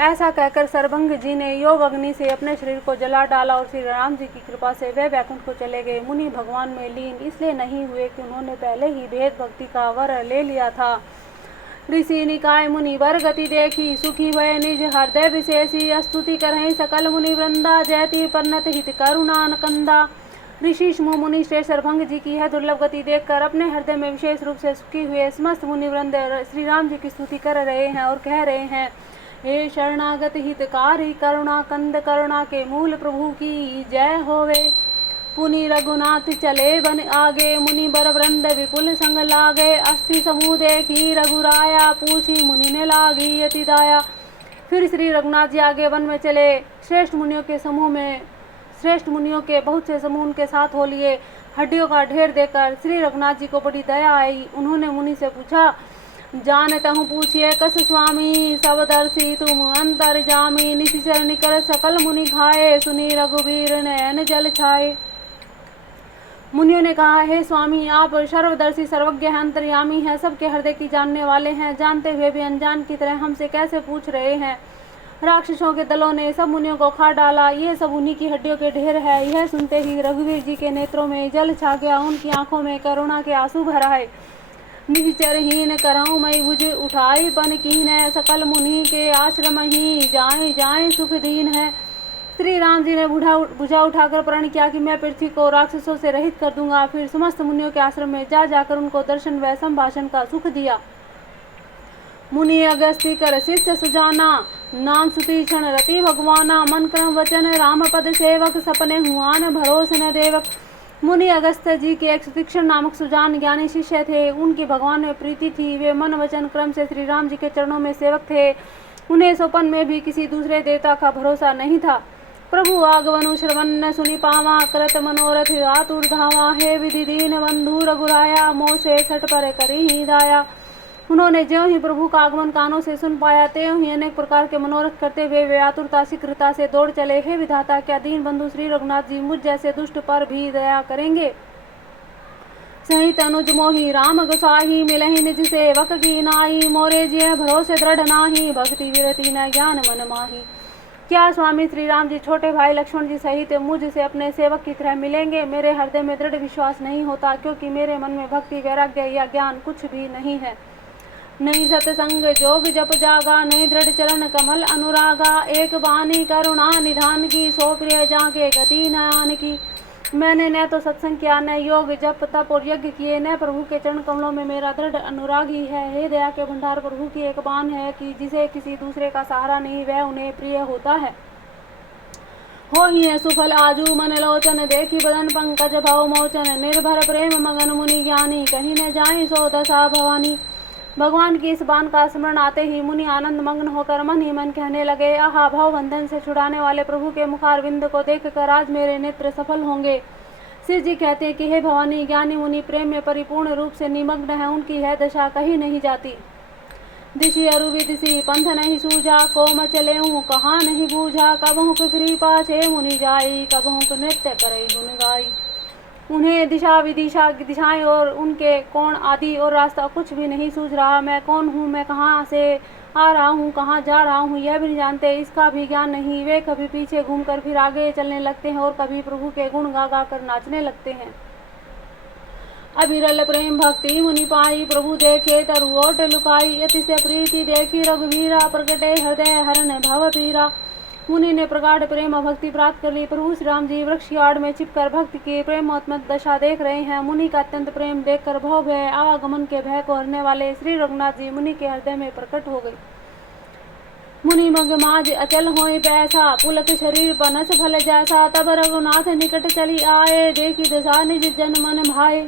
ऐसा कहकर सर्वंग जी ने योग अग्नि से अपने शरीर को जला डाला और श्री राम जी की कृपा से वे बैकुंठ को चले गए। मुनि भगवान में लीन इसलिए नहीं हुए कि उन्होंने पहले ही भेद भक्ति का वर ले लिया था। ऋषि निकाय मुनि वर गति देखी, सुखी भय निज हृदय विशेषी। स्तुति करहि सकल मुनि वृंदा, जयति परनत हित करुणा कंदा। ऋषि मुनि श्रेष्ठ सर्वंग जी की यह दुर्लभ गति देखकर अपने हृदय में विशेष रूप से सुखी हुए समस्त मुनि वृंद श्री राम जी की स्तुति कर रहे हैं और कह रहे हैं, हे शरणागत हितकारी करुणा कंद, करुणा के मूल प्रभु की जय होवे। पुनि रघुनाथ चले बन आगे, मुनि बर वृंद विपुल संग लागे। अस्थि समूह देखी रघुराया, पूछी मुनि ने लागी अति दाया। फिर श्री रघुनाथ जी आगे वन में चले। श्रेष्ठ मुनियों के बहुत से समूह उनके साथ हो लिए। हड्डियों का ढेर देखकर श्री रघुनाथ जी को बड़ी दया आई। उन्होंने मुनि से पूछा, जानत हूँ पूछिए कस स्वामी, सब दर्शी तुम अंतर जामी। निशिचर निकर सकल मुनि खाए, सुनी रघुवीर नयन जल छाए। मुनियों ने कहा, हे स्वामी, आप सर्वदर्शी सर्वज्ञ हैं, अंतर्यामी हैं, सबके हृदय की जानने वाले हैं। जानते हुए भी अनजान की तरह हमसे कैसे पूछ रहे हैं। राक्षसों के दलों ने सब मुनियों को खा डाला, ये सब उन्हीं की हड्डियों के ढेर है। यह सुनते ही रघुवीर जी के नेत्रों में जल छा गया, उनकी आंखों में करुणा के आंसू भर आए। निचरहीन करऊँ मैं भुज उठाई, पन कीन सकल मुनि के आश्रम ही, जाए जाए सुख दीन है। श्री राम जी ने भुजा उठाकर प्रण किया कि मैं पृथ्वी को राक्षसों से रहित कर दूंगा। फिर समस्त मुनियों के आश्रम में जा जाकर उनको दर्शन व संभाषण का सुख दिया। मुनि अगस्ती कर शिष्य सुजाना, नाम सुतीक्षण रति भगवाना। मन क्रम वचन राम पद सेवक, सपने हुआन भरोस न देवक। मुनि अगस्त जी के एक सुतीक्षण नामक सुजान ज्ञानी शिष्य थे। उनकी भगवान में प्रीति थी। वे मन वचन क्रम से श्री राम जी के चरणों में सेवक थे। उन्हें स्वप्न में भी किसी दूसरे देवता का भरोसा नहीं था। प्रभु आगमनु श्रवण सुनि पावा, करत मनोरथ आतुर धावा। हे विधि दीन बंधु रघुराया, मोह से सट पर करी ही दाया। उन्होंने ज्यों ही प्रभु का आगमन कानों से सुन पाया, त्यों ही अनेक प्रकार के मनोरथ करते हुए वे आतुरता शीघ्रता से दौड़ चले। हे विधाता, क्या दीन बंधु श्री रघुनाथ जी मुझ जैसे दुष्ट पर भी दया करेंगे। सहित अनुज मोहि राम गोसाही, मिलहि निज सेवक की नाई। मोरे जिय भरोसे दृढ़ नाही, भक्ति विरति न ज्ञान मन माही। क्या स्वामी श्री राम जी छोटे भाई लक्ष्मण जी सहित मुझ से अपने सेवक की तरह मिलेंगे। मेरे हृदय में दृढ़ विश्वास नहीं होता, क्योंकि मेरे मन में भक्ति वैराग्य या ज्ञान कुछ भी नहीं है। नहीं सतसंग जोग जप जागा, नहीं दृढ़ चरण कमल अनुरागा। एक बानी करुणा निधान की, सो प्रिय जाके गति न आन की। मैंने न तो सत्संग किया, न योग जप तप और यज्ञ किए, न प्रभु के चरण कमलों में मेरा दृढ़ अनुराग ही है। हे दया के भंडार, प्रभु की एक बान है कि जिसे किसी दूसरे का सहारा नहीं, वह उन्हें प्रिय होता है। हो ही है सुफल आजू मन लोचन, देखी बदन पंकज भव मोचन। निर्भर प्रेम मगन मुनि ज्ञानी, कहीं न जाए सो दशा भवानी। भगवान की इस बान का स्मरण आते ही मुनि आनंद मग्न होकर मन ही मन कहने लगे, आहा, भव बंधन से छुड़ाने वाले प्रभु के मुखारविंद को देखकर आज मेरे नेत्र सफल होंगे। शिव जी कहते हैं कि हे भवानी, ज्ञानी मुनि प्रेम में परिपूर्ण रूप से निमग्न है, उनकी यह दशा कहीं नहीं जाती। दिशि अरुविदिशि पंथ नहीं सूझा, कोम चले कहाँ नहीं बूझा, कबहु फिरी पाछे मुनि जाई, कबहु नृत्य करे गुन गाई। उन्हें दिशा विदिशा की दिशाएं और उनके कोण आदि और रास्ता कुछ भी नहीं सूझ रहा। मैं कौन हूँ, मैं कहाँ से आ रहा हूँ, कहाँ जा रहा हूँ, यह भी नहीं जानते, इसका भी ज्ञान नहीं। वे कभी पीछे घूमकर फिर आगे चलने लगते हैं और कभी प्रभु के गुण गा गा कर नाचने लगते हैं। अविरल प्रेम भक्ति मुनि पाई, प्रभु देखे तरु ओट लुकाई, अति से प्रीति देखी रघुवीरा, प्रगटे हृदय हरण भव पीरा। मुनि ने प्रगाढ़ प्रेम भक्ति प्राप्त कर ली। प्रभु श्री राम जी वृक्ष की आड़ में छिपकर भक्ति की प्रेमोत्मक दशा देख रहे हैं। मुनि का अत्यंत प्रेम देखकर भव भय आवागमन के भय को हरने वाले श्री रघुनाथ जी मुनि के हृदय में प्रकट हो गए। मुनि मग माज अचल होए पैसा, पुलक शरीर बनस फल जैसा, तब रघुनाथ निकट चली आए, देखी दशा निज जन मन भाए।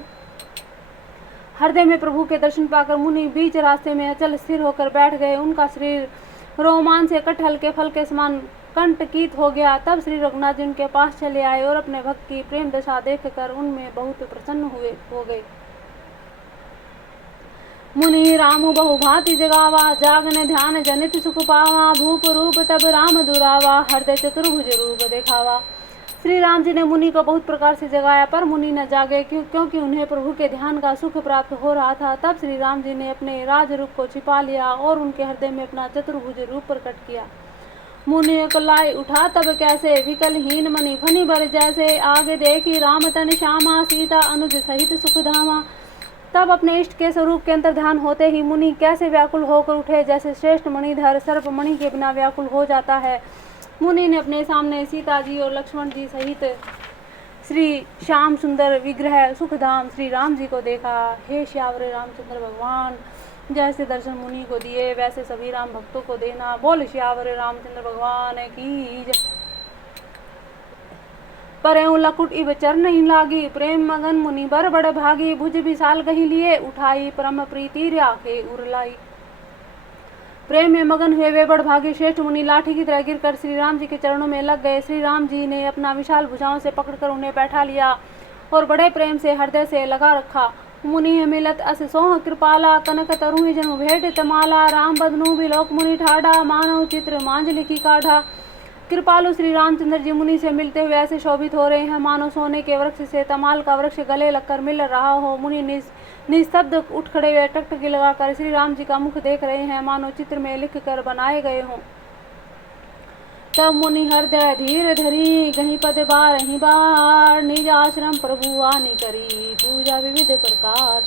हृदय में प्रभु के दर्शन पाकर मुनि बीच रास्ते में अचल स्थिर होकर बैठ गए। उनका शरीर रोमांच से कटहल के फल के समान कंटकीत हो गया। तब श्री रघुनाथ जी उनके पास चले आए और अपने भक्त की प्रेम दशा देखकर उनमें बहुत प्रसन्न हो गए। मुनि राम बहु भांति जगावा, जागन ध्यान जनित सुख पावा, भूप रूप तब राम दुरावा, हृदय चतुर्भुज रूप दिखावा। श्री राम जी ने मुनि को बहुत प्रकार से जगाया, पर मुनि न जागे क्योंकि उन्हें प्रभु के ध्यान का सुख प्राप्त हो रहा था। तब श्री राम जी ने अपने राज रूप को छिपा लिया और उनके हृदय में अपना चतुर्भुज रूप प्रकट किया। मुनि को लाई उठा तब कैसे, विकलहीन मणि फनी बर जैसे, आगे देखी राम तन श्यामा, सीता अनुज सहित सुख धामा। तब अपने इष्ट के स्वरूप के अंतर ध्यान होते ही मुनि कैसे व्याकुल होकर उठे, जैसे श्रेष्ठ मणिधर सर्प मणि के बिना व्याकुल हो जाता है। मुनि ने अपने सामने सीता जी और लक्ष्मण जी सहित श्री श्याम सुंदर विग्रह सुखधाम श्री राम जी को देखा। हे श्यावरे रामचंद्र भगवान, जैसे दर्शन मुनि को दिए वैसे सभी राम भक्तों को देना। बोल श्यावरे रामचंद्र भगवान की जय। परeu लकुट इब चर नहीं लागी, प्रेम मगन मुनि बर बड़ भागी, भुज विशाल गही लिए उठाई, परम प्रीति राखे उरलाई। प्रेम में मगन हुए वे बड़ भागी श्रेष्ठ मुनि लाठी की तरह गिरकर श्री राम जी के चरणों में लग गए। श्री राम जी ने अपना विशाल भुजाओं से पकड़कर उन्हें बैठा लिया और बड़े प्रेम से हृदय से लगा रखा। मुनि मिलत अस सोह कृपाला, कनक तरु जनु भेट तमाला, राम बदनु बिलोक मुनि ठाढ़ा, मानव चित्र मांझली की काढ़ा। कृपालु श्री रामचंद्र जी मुनि से मिलते हुए ऐसे शोभित हो रहे हैं मानो सोने के वृक्ष से तमाल का वृक्ष गले लगकर मिल रहा हो। मुनि निस्तब्ध उठ खड़े हुए टकटकी लगाकर श्री राम जी का मुख देख रहे हैं मानो चित्र में लिख कर बनाए गए हों। तब मुनि हृदय धीर धरी, गही पद बारही बार, निज आश्रम प्रभु आनी करी, पूजा विविध प्रकार।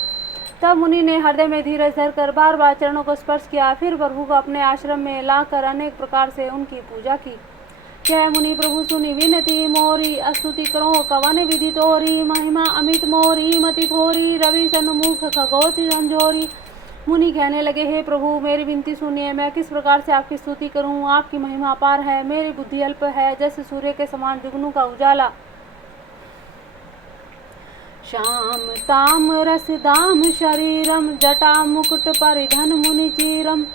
तब मुनि ने हृदय में धीरज धरकर बार बार चरणों को स्पर्श किया, फिर प्रभु को अपने आश्रम में लाकर अनेक प्रकार से उनकी पूजा की। जय मुनि प्रभु सुनी विनती मोरी, स्तुति करो कवन विधि तोरी, महिमा अमित मोरी मति थोरी, रवि सन्मुख खगोति संजोरी। मुनि कहने लगे, हे प्रभु मेरी विनती सुनिए, मैं किस प्रकार से आपकी स्तुति करूं। आपकी महिमा अपार है, मेरी बुद्धि अल्प है जैसे सूर्य के समान जुगनू का उजाला। श्याम ताम रस दाम शरीरम, जटा मुकुट परिधन मुनि चीरम,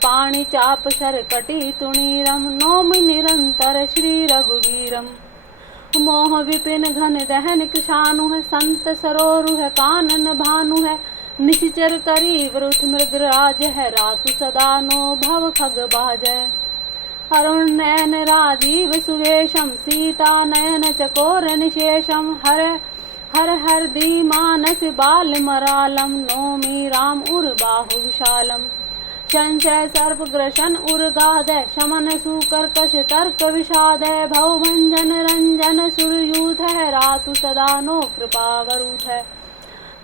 पाणि चाप सर कटी तुणीरम, नौम निरंतर श्री रघुवीरम। मोह विपिन घन दहन कृशानु है, संत सरोरु है कानन भानु है, निशिचर करी वृथ मृगराज है, रातु सदा नो भव खग बाजय। अरुण नयन राजीव सुवेशम, सीता नयन चकोर निशेषम, हर हर हर दी मानस बाल मरालम, नौमी राम उर बाहु विशालम। संशय सर्प ग्रसन उर्गादय, शमन सुकर्कश तर्क विषादय, भव भंजन रंजन सुरयूथ है, रातु सदा नो कृपावरूथ है।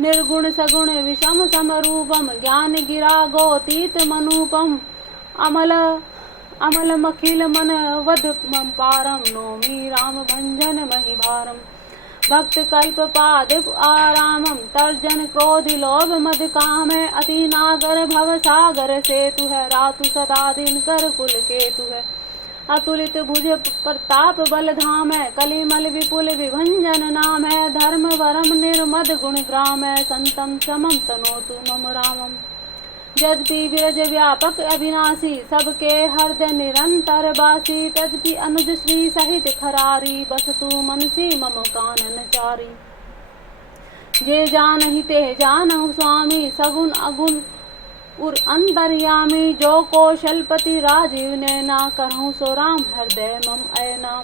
निर्गुण सगुण विषम समरूपम, ज्ञान गिरा गोतीत मनूपम, अमल अमल मखिल मन वध पारम, नौमी राम भंजन महिभारम। भक्त कल्प पाद आरामम, तर्जन क्रोध लोभ मद काम है, अति नागर भव सागर सेतु है, रातु सदा दिन कर कुल केतु है। अतुलित भुज प्रताप बल धाम है, कलिमल विपुल विभंजन नाम है, धर्म वरम निर्मद गुण ग्राम है, संतम समम तनोतु मम रामम। यद्यपि विरज व्यापक अविनाशी, सबके हृदय निरंतर बासी, तद्यपि अनुज श्री सहित खरारी, बसतु मनसी मम कानन चारी। जे जानहि ते जानहु स्वामी सगुन अगुन उर अंतर्यामी। जो कौशलपति राजीव नैना करहु सो राम हृदय मम ऐना।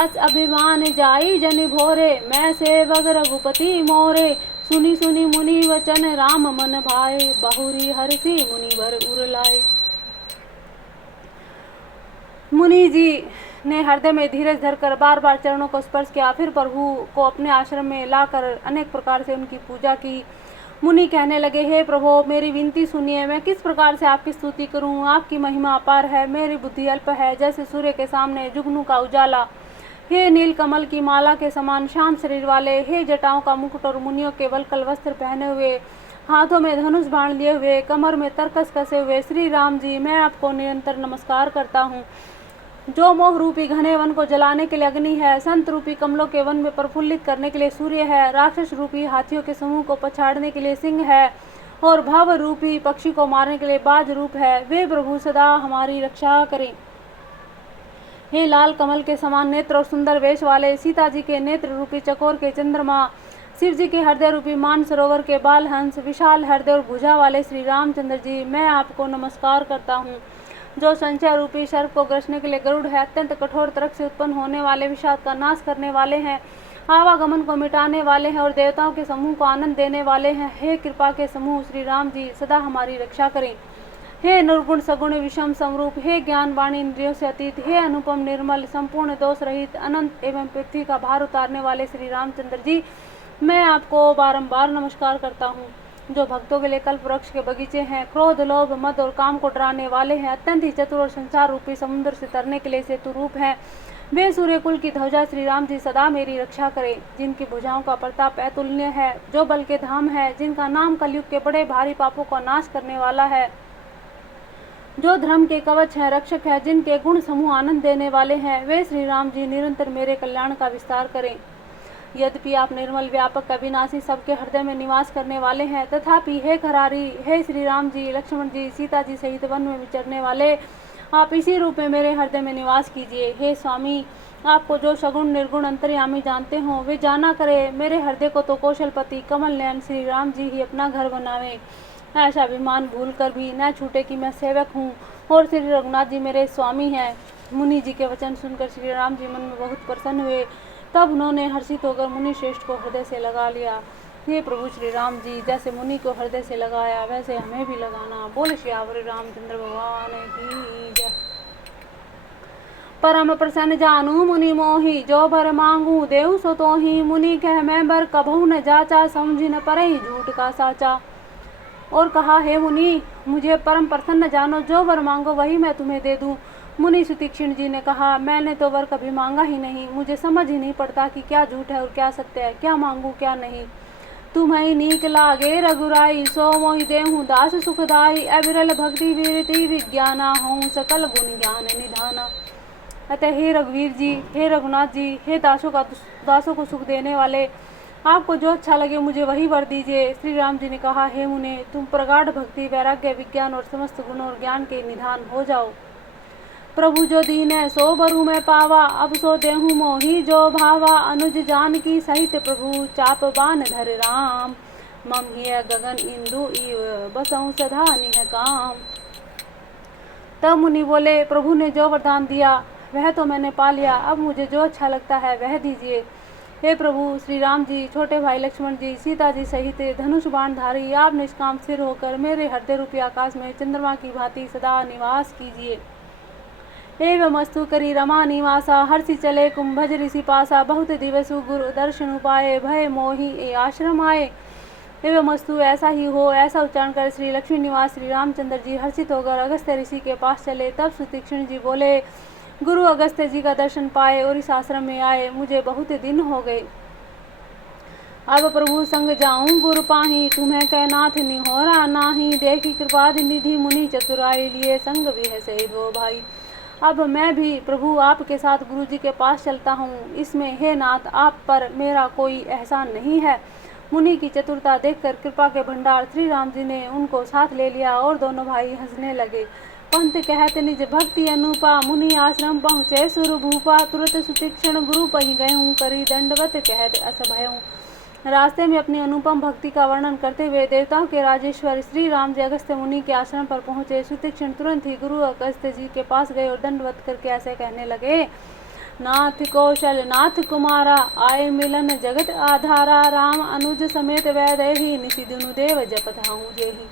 अस अभिमान जाई जन भोरे मैं सेवक रघुपति मोरे। सुनी सुनी मुनि वचन राम मन भाए बहुरी हर्षि मुनिवर उर लाए। मुनि जी ने हृदय में धीरज धरकर बार बार चरणों को स्पर्श किया, फिर प्रभु को अपने आश्रम में लाकर अनेक प्रकार से उनकी पूजा की। मुनि कहने लगे, हे प्रभु मेरी विनती सुनिए, मैं किस प्रकार से आपकी स्तुति करूं। आपकी महिमा अपार है, मेरी बुद्धि अल्प है, जैसे सूर्य के सामने जुगनू का उजाला। हे नील कमल की माला के समान श्याम शरीर वाले, हे जटाओं का मुकुट और मुनियों के वलकल वस्त्र पहने हुए, हाथों में धनुष बाण लिए हुए, कमर में तरकस कसे हुए श्री राम जी, मैं आपको निरंतर नमस्कार करता हूँ। जो मोह रूपी घने वन को जलाने के लिए अग्नि है, संत रूपी कमलों के वन में प्रफुल्लित करने के लिए सूर्य है, राक्षस रूपी हाथियों के समूह को पछाड़ने के लिए सिंह है, और भव रूपी पक्षी को मारने के लिए बाज रूप है, वे प्रभु सदा हमारी रक्षा करें। हे लाल कमल के समान नेत्र और सुंदर वेश वाले, सीता जी के नेत्र रूपी चकोर के चंद्रमा, शिव जी के हृदय रूपी मान सरोवर के बाल हंस, विशाल हृदय और भुजा वाले श्री रामचंद्र जी, मैं आपको नमस्कार करता हूँ। जो संचय रूपी सर्प को ग्रसने के लिए गरुड़ है, अत्यंत कठोर तरक से उत्पन्न होने वाले विषाद का नाश करने वाले हैं, आवागमन को मिटाने वाले हैं और देवताओं के समूह को आनंद देने वाले हैं। हे कृपा के समूह श्री राम जी, सदा हमारी रक्षा करें। हे निर्गुण सगुण विषम समरूप, हे ज्ञान वाणी इंद्रियों से अतीत, हे अनुपम निर्मल संपूर्ण दोष रहित अनंत एवं पृथ्वी का भार उतारने वाले श्री रामचंद्र जी, मैं आपको बारंबार नमस्कार करता हूँ। जो भक्तों के लिए कल्प वृक्ष के बगीचे हैं, क्रोध लोभ मद और काम को डराने वाले हैं, अत्यंत ही चतुर और संसार रूपी समुद्र से तरने के लिए सेतु रूप हैं, वे सूर्य कुल की ध्वजा श्री राम जी सदा मेरी रक्षा करें। जिनकी भुजाओं का प्रताप अतुलनीय है, जो बल के धाम है, जिनका नाम कलयुग के बड़े भारी पापों का नाश करने वाला है, जो धर्म के कवच है, रक्षक है, जिनके गुण समूह आनंद देने वाले हैं, वे श्री राम जी निरंतर मेरे कल्याण का विस्तार करें। यद्यपि आप निर्मल व्यापक अविनाशी सबके हृदय में निवास करने वाले हैं, तथापि हे खरारी, हे श्री राम जी, लक्ष्मण जी, सीता जी सहित वन में विचरने वाले, आप इसी रूप में मेरे हृदय में निवास कीजिए। हे स्वामी, आपको जो सगुण निर्गुण अंतर्यामी जानते हो वे जाना करे। मेरे हृदय को तो कौशलपति कमल नयन श्री राम जी ही अपना घर बनावे। ऐसा अभिमान भूल कर भी न छूटे कि मैं सेवक हूँ और श्री रघुनाथ जी मेरे स्वामी हैं। मुनि जी के वचन सुनकर श्री राम जी मन में बहुत प्रसन्न हुए। तब उन्होंने हर्षित होकर मुनि श्रेष्ठ को हृदय से लगा लिया। हे प्रभु श्री राम जी, जैसे मुनि को हृदय से लगाया वैसे हमें भी लगाना। बोल श्यावर रामचंद्र भगवान की जय। परम प्रसन्न जानू मुनि मोहि, जो बर मांगू देव सो तोहि। मुनि कह मैं बर कभू न जाचा, समझ न परे झूठ का साचा। और कहा, हे मुनि, मुझे परम प्रसन्न जानो, जो वर मांगो वही मैं तुम्हें दे दूं। मुनि सुतीक्ष्ण जी ने कहा, मैंने तो वर कभी मांगा ही नहीं, मुझे समझ ही नहीं पड़ता कि क्या झूठ है और क्या सत्य है, क्या मांगू क्या नहीं। तुम्हें नीक लागे रघुराई, सो मोहि देहूँ दास सुखदाई। अविरल भक्ति वीरति विज्ञाना, हूँ सकल गुण ज्ञान निधाना। अतः हे रघुवीर जी, हे रघुनाथ जी, हे दासों को सुख देने वाले, आपको जो अच्छा लगे मुझे वही वर दीजिए। श्री राम जी ने कहा, हे मुने, तुम प्रगाढ़ भक्ति वैराग्य विज्ञान और समस्त गुण और ज्ञान के निधान हो जाओ। प्रभु जो दीन है सो बरु मैं पावा, अब सो देहूँ मोहि जो भावा। अनुज जानकी सहित प्रभु चाप बान धर राम, मम हिय गगन इंदु इव बसऊं सदा निह काम। तब मुनि बोले, प्रभु ने जो वरदान दिया वह तो मैंने पा लिया, अब मुझे जो अच्छा लगता है वह दीजिए। हे प्रभु श्री राम जी, छोटे भाई लक्ष्मण जी, सीता जी सहित धनुष बाणधारी, आप निष्काम स्थिर होकर मेरे हृदय रूपी आकाश में चंद्रमा की भांति सदा निवास कीजिए। एवं अस्तु करी रमा निवासा, हर्षि चले कुंभज ऋषि पासा। बहुत दिवसु गुरु दर्शन उपाय, भय मोहि ए आश्रम आए। एवं अस्तु, ऐसा ही हो, ऐसा उच्चारण कर श्री लक्ष्मी निवास श्री रामचंद्र जी हर्षित होकर अगस्त्य ऋषि के पास चले। तब सुतीक्ष्ण जी बोले, गुरु अगस्त्य जी का दर्शन पाए और इस आश्रम में आए मुझे बहुत दिन हो गए। अब प्रभु संग जाऊं गुरु पाही, तुम्हें कह नाथ निहोरा नाही। देखी कृपा निधि मुनि चतुराई, लिए संग भी है सही दो भाई। अब मैं भी प्रभु आपके साथ गुरु जी के पास चलता हूँ। इसमें हे नाथ, आप पर मेरा कोई एहसान नहीं है। मुनि की चतुरता देखकर कृपा के भंडार श्री राम जी ने उनको साथ ले लिया और दोनों भाई हंसने लगे। पंत कहत निज भक्ति अनुपा, मुनि आश्रम पहुँचे सुर भूपा। तुरत सुतीक्ष्ण गुरु पहि गयऊँ, करी दंडवत कहत अस भयऊँ। रास्ते में अपनी अनुपम भक्ति का वर्णन करते हुए देवताओं के राजेश्वर श्री राम जी अगस्त्य मुनि के आश्रम पर पहुंचे। सुतीक्षण तुरंत ही गुरु अगस्त्य जी के पास गए और दंडवत करके ऐसे कहने लगे, नाथ कौशल नाथ कुमारा, आए मिलन जगत आधारा, राम अनुज समेत वैदेही, निशि दुनु देव जपत हूँ जेहि।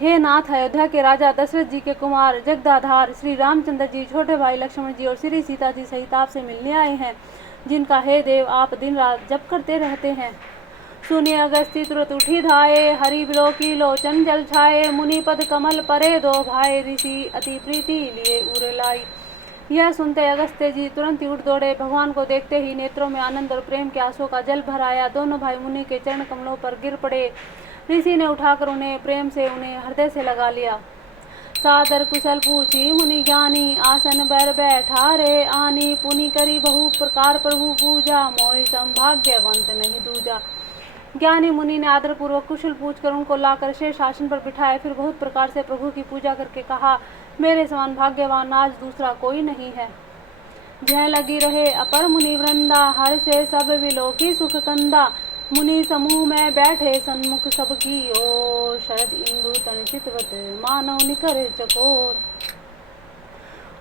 हे नाथ, अयोध्या के राजा दशरथ जी के कुमार जगदाधार श्री रामचंद्र जी, छोटे भाई लक्ष्मण जी और श्री सीता जी सहित आपसे मिलने आए हैं, जिनका हे देव आप दिन रात जप करते रहते हैं। सुनिए अगस्त्य तुरंत उठी धाये, हरि बिलोकी लोचन जल छाए, मुनि पद कमल परे दो भाई, ऋषि अति प्रीति लिए उर लाई। यह सुनते अगस्त्य जी तुरंत ही उठ दौड़े, भगवान को देखते ही नेत्रों में आनंद और प्रेम के आंसुओं का जल भर आया। दोनों भाई मुनि के चरण कमलों पर गिर पड़े। ऋषि ने उठाकर उन्हें प्रेम से उन्हें हृदय से लगा लिया। सादर कुशल पूछी मुनि ज्ञानी, आसन बर बैठा रे आनी, पुनि करी बहु प्रकार प्रभु पूजा, मोहि संभाग्यवंत नहीं दूजा। ज्ञानी मुनि ने आदर पूर्वक कुशल पूछकर उनको लाकर शेष आसन पर बिठाए, फिर बहुत प्रकार से प्रभु की पूजा करके कहा, मेरे समान भाग्यवान आज दूसरा कोई नहीं है। जय लगी रहे अपर मुनि वृंदा, हर से सब विलोकी सुख कंदा, मुनि समूह में बैठे सन्मुख सबकी ओर, शरद इंदु तन चितवत मानव निकर चकोर।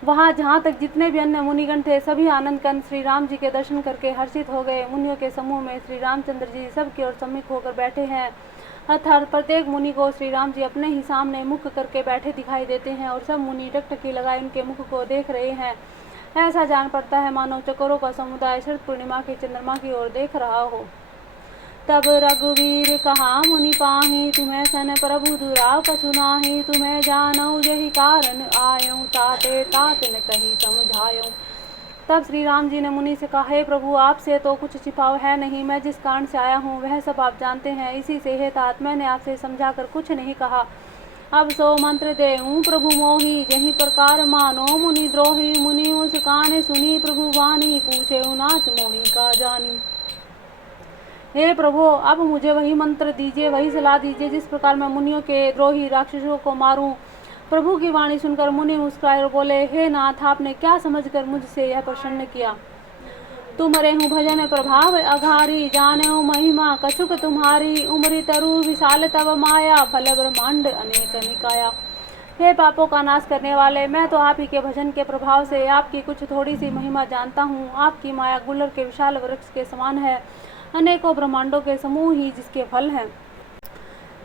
वहां जहां तक जितने भी अन्य मुनिगण थे सभी आनंद कंद श्री राम जी के दर्शन करके हर्षित हो गए। मुनियों के समूह में श्री रामचंद्र जी सबकी ओर सम्मुख होकर बैठे हैं, अर्थात प्रत्येक मुनि को श्री राम जी अपने ही सामने मुख करके बैठे दिखाई देते हैं और सब मुनि टकटकी लगाए उनके मुख को देख रहे हैं। ऐसा जान पड़ता है मानो चकोरों का समुदाय शरद पूर्णिमा के चंद्रमा की ओर देख रहा हो। तब रघुवीर कहा मुनि पाही, तुम्हें सन प्रभु दुराव कछु नाही, तुम्हें जानऊ यही कारण आयऊं, ताते तात न कहीं समझायूं। तब श्री राम जी ने मुनि से कहा, हे प्रभु आपसे तो कुछ छिपाव है नहीं, मैं जिस कारण से आया हूँ वह सब आप जानते हैं, इसी से हे तात मैंने आपसे समझा कर कुछ नहीं कहा। अब सो मंत्र देऊं प्रभु मोही, जही प्रकार मानो मुनि द्रोही, मुनि उस कान सुनी प्रभु वाणी, पूछे नाथ मोही का जानी। हे प्रभु अब मुझे वही मंत्र दीजिए, वही सलाह दीजिए जिस प्रकार मैं मुनियों के द्रोही राक्षसों को मारूं। प्रभु की वाणी सुनकर मुनि मुस्कुराए और बोले, हे नाथ आपने क्या समझकर मुझसे यह प्रसन्न किया। तुम्हारे हूँ भजन प्रभाव अघारी, जाने महिमा कछुक तुम्हारी, उमरी तरु विशाल तब माया, फल ब्रह्मांड अनेक निकाया। हे पापों का नाश करने वाले, मैं तो आप ही के भजन के प्रभाव से आपकी कुछ थोड़ी सी महिमा जानता हूँ। आपकी माया गुलर के विशाल वृक्ष के समान है, अनेकों ब्रह्मांडों के समूह ही जिसके फल हैं।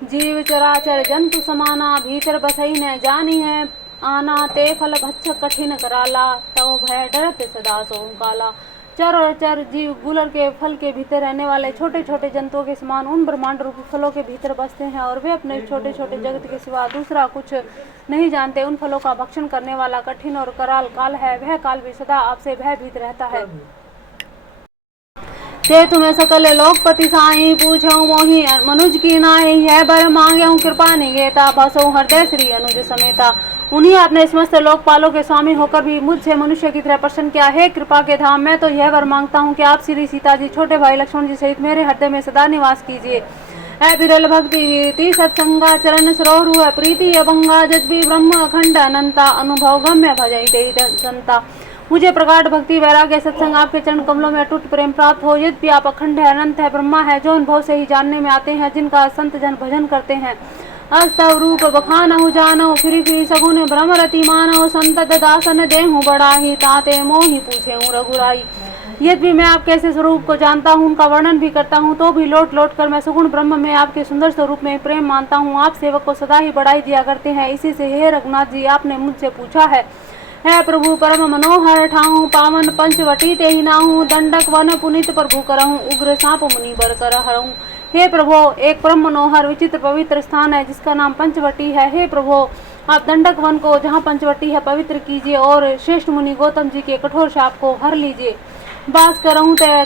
जीव चराचर जंतु समाना, भीतर बसई न जानी है आना, ते फल भक्षक कठिन कराला, तव भय डरत सदा सोहु काला। चर और चर जीव गुलर के फल के भीतर रहने वाले छोटे छोटे जंतुओं के समान उन ब्रह्मांड रूपी फलों के भीतर बसते हैं और वे अपने छोटे छोटे जगत के सिवा दूसरा कुछ नहीं जानते। उन फलों का भक्षण करने वाला कठिन और कराल काल है, वह काल भी सदा आपसे भयभीत रहता है। ते तुम्हें सकल लोकपति साई, पूछो मोहि मनुज की नाही, है बर मांगे कृपा निगेता, बसो हृदय श्री अनुज समेता। उन्हीं आपने समस्त लोकपालों के स्वामी होकर भी मुझसे मनुष्य की तरह प्रसन्न किया। है कृपा के धाम, मैं तो यह वर मांगता हूँ कि आप श्री सीता जी, छोटे भाई लक्ष्मण जी सहित मेरे हृदय में सदा निवास कीजिए। है बिरल भक्ति वीरती सत्संगा, चरण सरोरु प्रीति अभंगा, जद भी ब्रह्म अखंड अनंता, अनुभव गम्य भजई ते संता। मुझे प्रगाढ़ भक्ति वैराग्य सत्संग आपके चरण कमलों में अटूट प्रेम प्राप्त हो। यद्यपि आप अखंड है, अनंत है, ब्रह्मा है, जो अनुभव से ही जानने में आते हैं, जिनका संत जन भजन करते हैं। अस्तव रूप बखानहु जानहु, फिरी सगुन ब्रह्मरति मानहु, संतत दासन देहु बढ़ाही, ताते मोहि पूछेहु रघुराई। यद्यपि मैं आपके ऐसे स्वरूप को जानता हूँ, उनका वर्णन भी करता हूँ, तो भी लौट लौट कर मैं सगुण ब्रह्म में आपके सुंदर स्वरूप में प्रेम मानता हूँ। आप सेवक को सदा ही बढ़ाई दिया करते हैं। इसी से हे रघुनाथ जी, आपने मुझसे पूछा है प्रभु परम मनोहर ठाऊं, पावन पंचवटी ते ही नाहूं, दंडक वन पुनित प्रभु करहूं, उग्र सांप मुनि बर कर हरऊं। हे प्रभु, एक परम मनोहर विचित्र पवित्र स्थान है जिसका नाम पंचवटी है। हे प्रभु, आप दंडक वन को जहाँ पंचवटी है पवित्र कीजिए और श्रेष्ठ मुनि गौतम जी के कठोर शाप को हर लीजिए। बास करहूं ते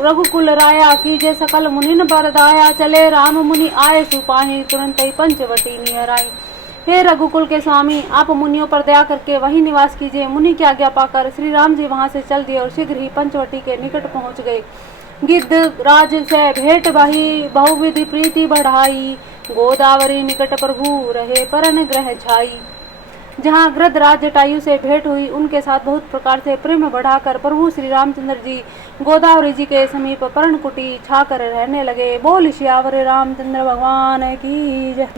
रघुकुल राया, कीजिए सकल मुनिन पर दाया, चले राम मुनि आए सुपाही, तुरंत ही पंचवटी निहराई। हे रघुकुल के स्वामी, आप मुनियों पर दया करके वही निवास कीजिए। मुनि की आज्ञा पाकर श्री राम जी वहां से चल दिए और शीघ्र ही पंचवटी के निकट पहुंच गए। गिद्ध राज से भेंट बही, बहुविधि प्रीति बढ़ाई, गोदावरी निकट प्रभु रहे परन ग्रह छाई। जहाँ गृधराज जटायु से भेंट हुई, उनके साथ बहुत प्रकार से प्रेम बढ़ाकर प्रभु श्री रामचंद्र जी गोदावरी जी के समीप पर्णकुटी छाकर रहने लगे। बोल सियावर रामचंद्र भगवान की जय।